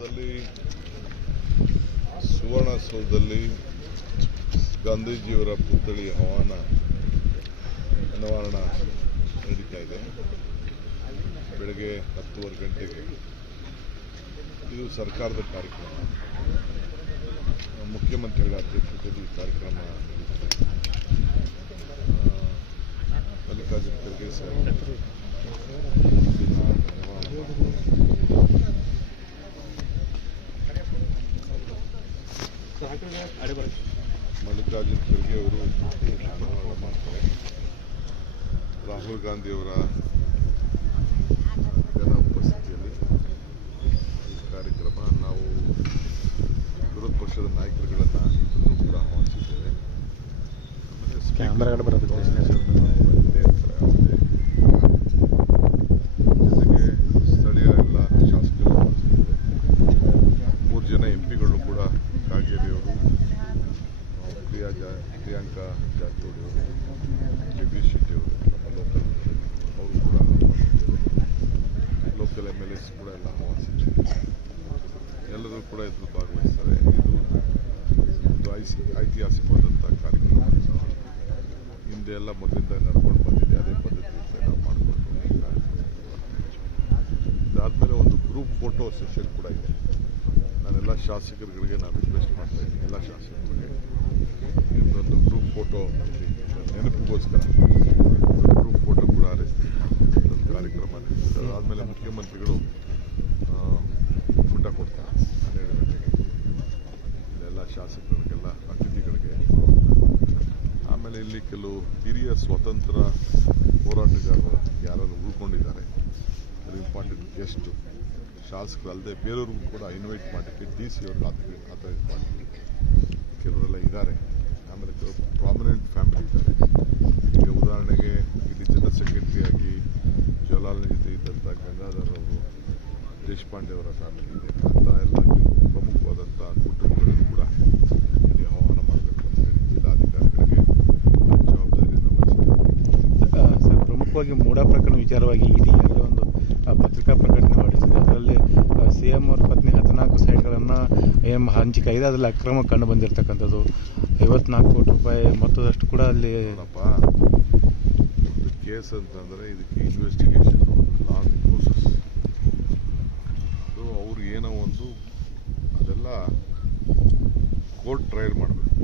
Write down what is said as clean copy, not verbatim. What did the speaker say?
ಭಾರತದಲ್ಲಿ ಸುವರ್ಣಸೌಧದಲ್ಲಿ ಗಾಂಧೀಜಿಯವರ ಪುತ್ಥಳಿ ಅನಾವರಣ ನಡೀತಾ ಇದೆ. ಬೆಳಗ್ಗೆ 10:30 ಗಂಟೆಗೆ ಇದು ಸರ್ಕಾರದ ಕಾರ್ಯಕ್ರಮ. ಮುಖ್ಯಮಂತ್ರಿಗಳ ಅಧ್ಯಕ್ಷತೆಯಲ್ಲಿ ಕಾರ್ಯಕ್ರಮ ನಡೀತದೆ. ಮಲ್ಲಿಕಾರ್ಜುನ ಖರ್ಗೆ ಸಾಹೇಬರು ಮಲ್ಲಿಕಾರ್ಜುನ ಖರ್ಗೆ ಅವರು ಅನಾವರಣ ಮಾಡ್ತಾರೆ. ರಾಹುಲ್ ಗಾಂಧಿಯವರ ಘನ ಉಪಸ್ಥಿತಿಯಲ್ಲಿ ಈ ಕಾರ್ಯಕ್ರಮ ನಾವು ವಿರೋಧ ಪಕ್ಷದ ನಾಯಕರುಗಳನ್ನು ಇನ್ನೂ ಕೂಡ ಆಹ್ವಾನಿಸಿದ್ದೇವೆ. ಜೊತೆಗೆ ಸ್ಥಳೀಯ ಎಲ್ಲ ಶಾಸಕರು ಆಹ್ವಾನಿಸಿದ್ದೇವೆ. 3 ಜನ ಎಂಪಿಗಳು ಕೂಡ ಕಾಗೇರಿ ಅವರು, ಪ್ರಿಯಾಂಕಾ ಜಾರಕಿಹೊಳಿ ಅವರು, ಜಗದೀಶ್ ಶೆಟ್ಟಿ ಅವರು, ಲೋಕಲ್ ಅವರು ಕೂಡ ಲೋಕಲ್ MLAs ಕೂಡ ಎಲ್ಲ ಆಹ್ವಾನಿಸಿದ್ದಾರೆ. ಎಲ್ಲರೂ ಕೂಡ ಇದ್ರ ಭಾಗವಹಿಸ್ತಾರೆ. ಇದು ಐತಿಹಾಸಿಕವಾದಂಥ ಕಾರ್ಯಕ್ರಮ. ಹಿಂದೆ ಎಲ್ಲ ಮೊದಲಿಂದ ನಡ್ಕೊಂಡು ಬಂದಿದೆ. ಅದೇ ಪದ್ಧತಿಯಿಂದ ನಾವು ಮಾಡಿಕೊಂಡು ಇದಾದಮೇಲೆ ಒಂದು ಗ್ರೂಪ್ ಫೋಟೋ ಸೆಷನ್ ಕೂಡ ಇದೆ. ನಾನೆಲ್ಲ ಶಾಸಕರುಗಳಿಗೆ ನಾನು ರಿಕ್ವೆಸ್ಟ್ ಮಾಡ್ತಾ ಇದ್ದೀನಿ, ಎಲ್ಲ ಶಾಸಕರಿಗೆ ಇನ್ನೊಂದು ಗ್ರೂಪ್ ಫೋಟೋ ನೆನಪಿಗೋಸ್ಕರ ಗ್ರೂಪ್ ಫೋಟೋ ಕೂಡ ಒಂದು ಕಾರ್ಯಕ್ರಮ ನಡೀತದೆ. ಅದಾದಮೇಲೆ ಮುಖ್ಯಮಂತ್ರಿಗಳು ಊಟ ಕೊಡ್ತಾರೆ 12 ಗಂಟೆಗೆ ಇಲ್ಲೆಲ್ಲ ಶಾಸಕರಿಗೆಲ್ಲ ಅತಿಥಿಗಳಿಗೆ. ಆಮೇಲೆ ಇಲ್ಲಿ ಕೆಲವು ಹಿರಿಯ ಸ್ವಾತಂತ್ರ್ಯ ಹೋರಾಟಗಾರರು ಯಾರು ಉಳ್ಕೊಂಡಿದ್ದಾರೆ, ಅದು ಇಂಪಾರ್ಟೆಂಟ್ ಗೆಸ್ಟು ಶಾಸಕರಲ್ಲದೆ ಬೇರೆಯವ್ರಿಗೂ ಕೂಡ ಇನ್ವೈಟ್ ಮಾಡಲಿಕ್ಕೆ DC ಅವ್ರಿಗೆ ಆಥರೈಸ್ ಮಾಡಲಿಕ್ಕೆ ಕೆಲವರೆಲ್ಲ ಇದ್ದಾರೆ. ಆಮೇಲೆ ಕೆಲವು ಪ್ರಾಮಿನೆಂಟ್ ಫ್ಯಾಮಿಲಿ ಇದ್ದಾರೆ. ಈಗ ಉದಾಹರಣೆಗೆ ಇಲ್ಲಿ ಜನರಲ್ ಸೆಕ್ರೆಟರಿ ಆಗಿ ಜವಾಹರ್ಲಾಲ್ ಜೊತೆ ಇದ್ದಂಥ ಗಂಗಾಧರ್ ಅವರು, ದೇಶಪಾಂಡೆ ಅವರ ಫ್ಯಾಮಿಲಿ ಇದೆ. ಅಂತ ಎಲ್ಲ ಪ್ರಮುಖವಾದಂಥ ಕುಟುಂಬಗಳನ್ನು ಕೂಡ ಇಲ್ಲಿ ಆಹ್ವಾನ ಮಾಡಬೇಕು ಅಂತ ಹೇಳಿ ಜಿಲ್ಲಾಧಿಕಾರಿಗಳಿಗೆ ಜವಾಬ್ದಾರಿಯನ್ನು ವಹಿಸಿದ್ದಾರೆ. ಸರ್, ಪ್ರಮುಖವಾಗಿ ಮೂಡಾ ಪ್ರಕರಣ ವಿಚಾರವಾಗಿ ಇಡೀ ಈಗಾಗಲೇ ಒಂದು ಪತ್ರಿಕಾ ಪ್ರಕಟಣೆ ಹೊರಡಿಸಿದೆ. ಅದರಲ್ಲಿ CM ಅವರ ಪತ್ನಿ 14 ಸೈಟ್ಗಳನ್ನು ಹಂಚಿಕೆ ಆಗಿದೆ. ಅದರಲ್ಲಿ ಅಕ್ರಮ ಕಂಡು ಬಂದಿರತಕ್ಕಂಥದ್ದು 54 ಕೋಟಿ ರೂಪಾಯಿ ಮೊತ್ತದಷ್ಟು ಕೂಡ ಅಲ್ಲಿ. ಒಂದು ಕೇಸ್ ಅಂತಂದರೆ ಇದಕ್ಕೆ ಇನ್ವೆಸ್ಟಿಗೇಷನ್, ಲಾಂಗ್ ಪ್ರೋಸೆಸ್. ಅವ್ರು ಏನೋ ಒಂದು ಅದೆಲ್ಲ ಕೋರ್ಟ್ ಟ್ರಯಲ್ ಮಾಡಬೇಕು.